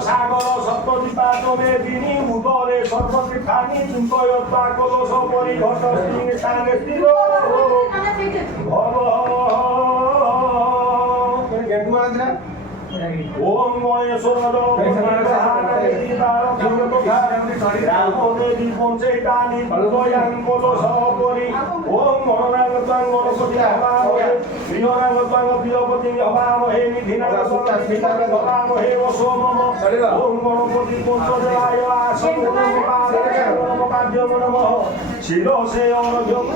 সাগর সপ্তদীপা মেদিনী উদরে সর্বতীর্থানি চিন্তয়ত্বা কলস পরিঘট স্থানে স্থির ওম গণেশ্বর রামদেবী পঞ্চৈতানি প্রয়াং কলস পরি ওম গণনাগতাং গণপতি হবামহে প্রিয়নাগতাং প্রিয়পতি হবামহে নিধিনাগতাং হবামহে অসমম ওম গণপতি পঞ্চদেবায় আসন নমঃ শিরসে অর্ঘ্যম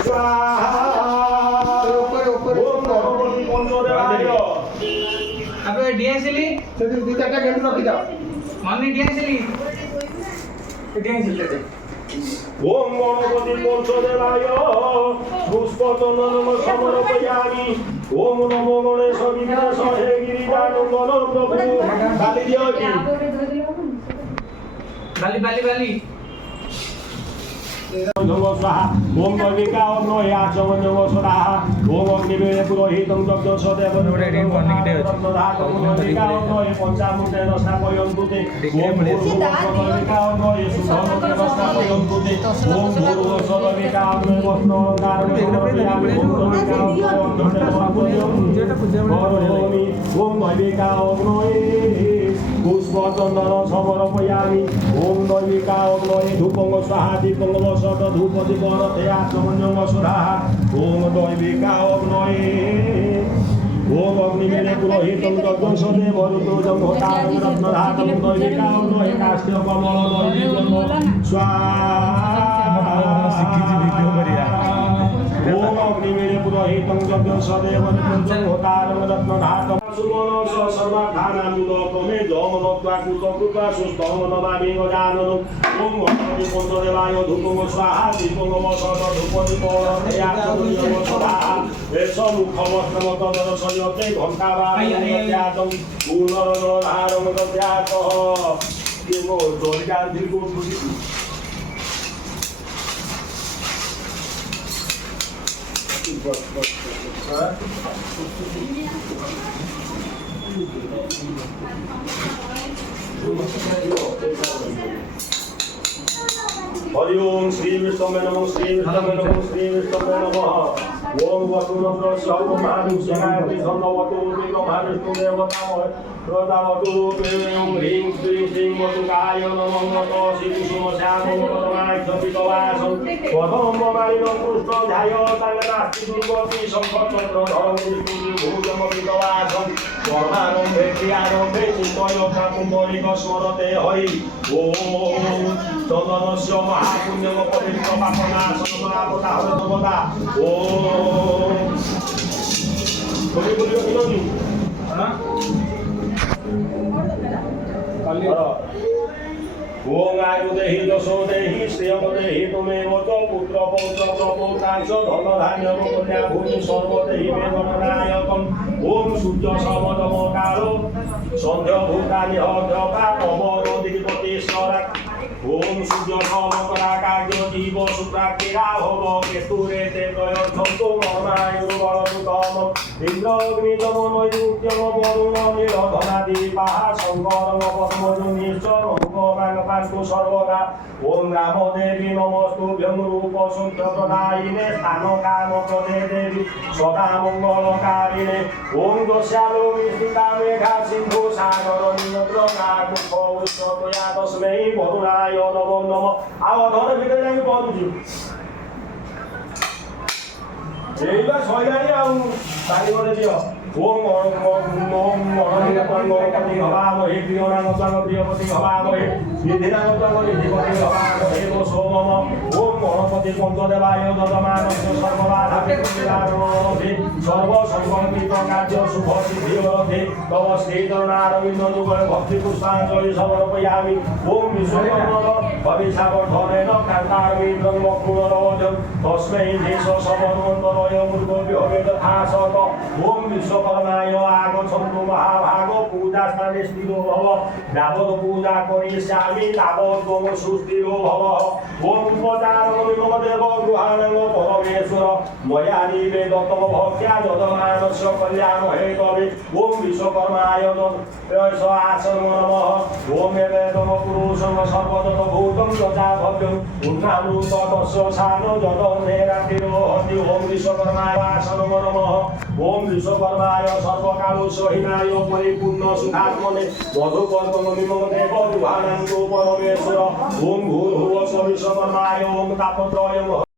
স্বাহা ওম গণপতি পঞ্চদেবায় अबे डीएसएलई সেদিন দুই চারটা গেন্ডু রাখি দাও मामने डीएसएलई डीएसएलई ওম গণপতি পঞ্চদেবায় পুষ্পচন্দন সমর্পয়ামি ওম নমো গণেশ বিঘ্নেশ হে গিরিজানন্দন প্রভু কালি দিও কি बाली बाली बाली ওম দৈবিকা অগ্নয়ে আচমন্যং সদাহা ওম অগ্নিবেদে পুরোহিতং যজ্ঞ সদেব দৈবিকা অগ্নয়ে পঞ্চামূর্তেন স্থাপয়ন্তুতে ওম দৈবিকা অগ্নয়ে সুধর্মকে স্থাপয়ন্তুতে ওম ভূর্ভুবস্ব দৈবিকা অগ্নয়ে বস্ত্রলঙ্কারং ওম দৈবিকা অগ্নয়ে পুষ্পচন্দন সমর্পয়ামি ওম দৈবিকা অগ্নয়ে ধূপং স্বাহা দীপং বসত ধূপ দীপরথে আচমন্যং সুধাহা ওম দৈবিকা অগ্নয়ে ওম অগ্নিবেদে পুরোহিতং যজ্ঞং সদেব ঋতুজং হোতারং রত্নধাতং দৈবিকা অগ্নয়ে কাষ্ঠ্য কমল দৈবিকং ওম অগ্নিবেদে পুরোহিতং যজ্ঞং সদেব ঋতুজং হোতারং রত্নধাতং সুবর্ণ সর্বাধানামূলকমে যমনত্বা কৃতকৃপা সুস্তম নমামি গজাননং ওম গণপতি পঞ্চদেবায় ধূপং স্বাহা দীপং বসত ধূপ দীপরথে আচমন্যং সদাহা এষ মুখমস্ত্রমতদর সংযতে ঘণ্টাবাদং পূর্ণরধারং দধ্যাতঃ কিমো দরিকার দীর্ঘ हरि ओम श्री विष्णुवे नमः श्री विष्णुवे नमः श्री विष्णुवे नमः ओम वसुनत्र सर्व महाविष्णुवे धन्यवतु ब्रह्मविष्णु देवतामय प्रदावतु ओम ह्रीं श्री श्री वसुकाय नमः नमः श्री कुसुम श्याम वदनाय जपितवासं पदम मालिनं कृष्ण ध्याय तांगनास्ति दुर्गति संकटचन्द्र धरं विष्णु भूतम वितवासं कर्मारम्भे क्रियारम्भे चिन्तयता पुण्डरीक स्मरते हरि ओम चन्दनस्य महापुण्यम पवित्र पापनाशनपदा हरदवदा ओम बोलियो किलोजी हां ओम आयुदेहि दशो देहि श्रियं देहि तुमेव च पुत्र पौत्र प्रपौत्रांश धन धान्य कन्या भूमि सर्व देहि मे गणनायकम् ओम सूर्य समदमकारो सन्ध्य भूतानि हद्रका अवरोधिपति स्वरा ओम सूर्य समकरा कार्य जीव शुक्राक्रिया हव केतुरे ते प्रयच्छन्तु ममायुर्बलमुतम इंद्र अग्नितम नैरुत्यम वरुण निरधनादिपाः शङ्करम पद्मजुनिश्च भगवान् सर्वदा ओम रामदेवी नमस्तुभ्यं रूप प्रदायिने स्थान काम प्रदे देवी सदा मंगलकारिणे ओम दस्यालो विष्णुता मेघा सिंधु सागर नीलद्र नागुया तस्मै वरुणाय नमो नमः आओ धर ভিতরে আমি পড়ুছি এইবার ছয়গানি আউ তালি করে দিও ओम ओम गणपति हवामहे प्रियनागतां प्रियपति हवामहे निधिनागतां निधिपति हवामहे सोमम ओम गणपति पंचदेवाय ददमानस्य सर्वबाधाभिनिवारणोऽर्थे सर्वसंकल्पित कार्य शुभ सिद्धिरथे तव श्रीचरणारविन्द युगल भक्ति पुष्पाञ्जलि समर्पयामि ओम विश्वकर्मण भविष्यावर्धनेन कान्तारविन्द्रं वक्रुणरवजं तस्मै देश समन्वन्तरय मृगव्यवेदथासत ओम विश्वकर्माय आगच्छन्तु महाभाग पूजा स्थाने स्थिरो भव यावत् पूजा करिष्यामि तावत् त्वं सुस्थिरो भव ओम उपचार सर्वकाममि मम देव गृहाणं परमेश्वर मया निवेदितं भक्त्या यजमानस्य कल्याणहेतवे ॐ विश्वकर्माय आसनो नमः ॐ वेदं पुरुषं सर्वतभूतं तथा भव्यं उन्नामृत तस्य सानो जदमेरातिरोहति ॐ विश्वकर्माय आसनो नमः ॐ विश्वकर्माय सर्वकालसहिनाय परिपूर्ण सुखात्मने मधुपर्कमि मम देव गृहाणं परमेश्वर ॐ भूर्भुवः विश्वकर्माय ॐ तापत्रयम्